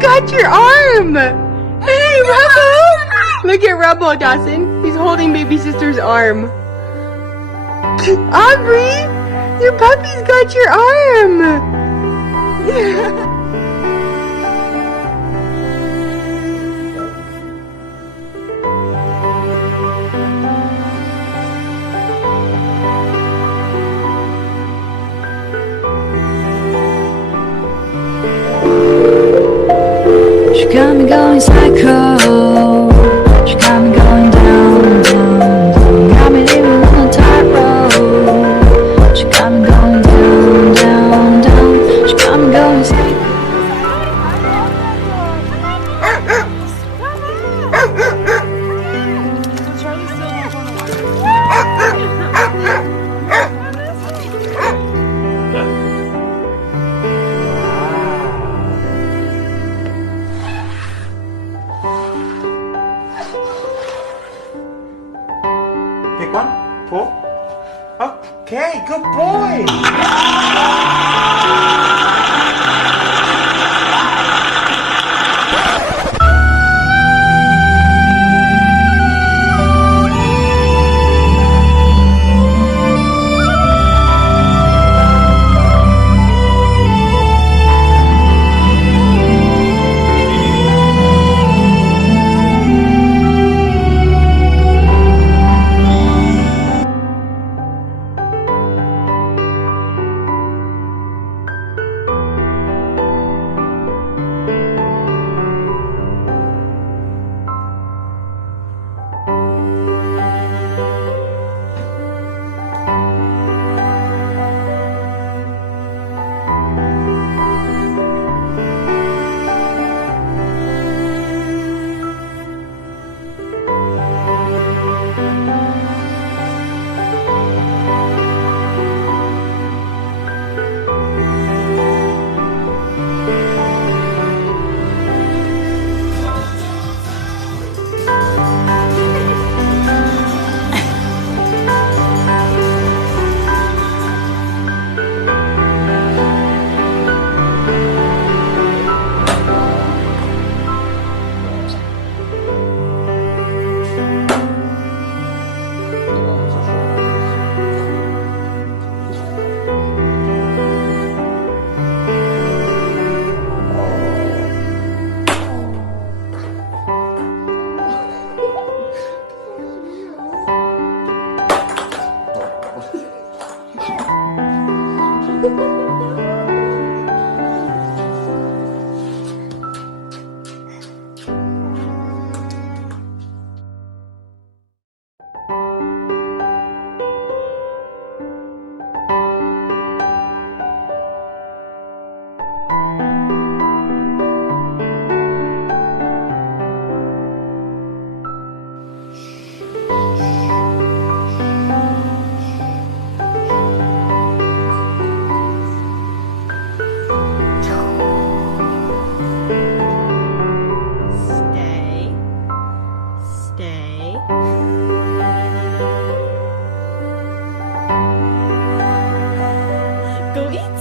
got your arm! Hey, Rebel! Look at Rebel, Dawson. He's holding baby sister's arm. Aubrey! Your puppy's got your arm! She got me going psycho. She got me going down, down, down. Got me living on a tightrope. She got me going down, down, down. She got me going psycho. Pick one, pull. Okay, good boy. Go eat.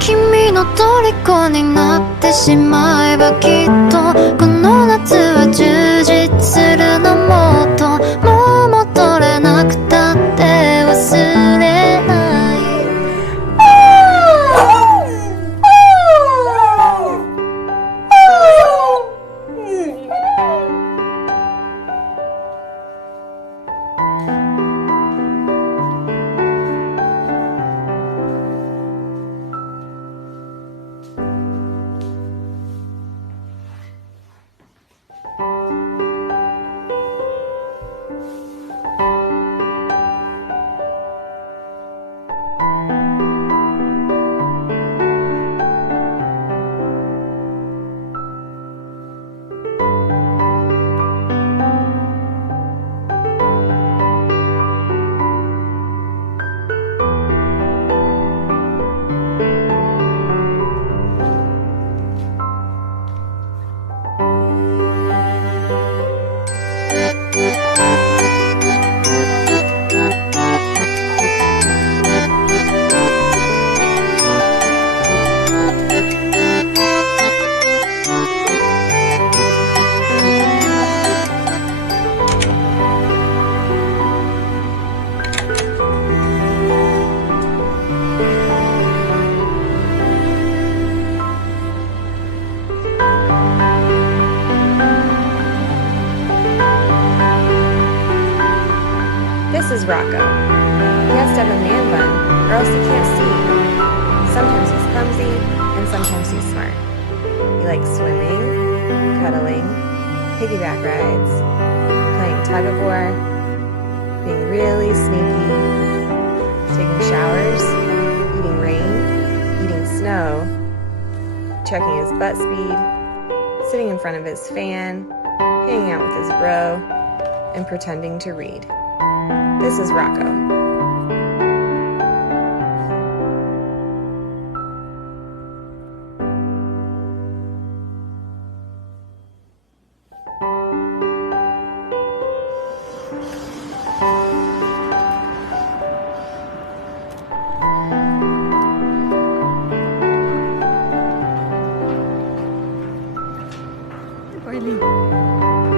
Kimiの虜になってしまえばきっとこの夏は充実するのもっともう戻れなくたって忘れない Rocco. He has to have a man bun, or else he can't see. Sometimes he's clumsy, and sometimes he's smart. He likes swimming, cuddling, piggyback rides, playing tug-of-war, being really sneaky, taking showers, eating rain, eating snow, checking his butt speed, sitting in front of his fan, hanging out with his bro, and pretending to read. This is Rocco. Riley.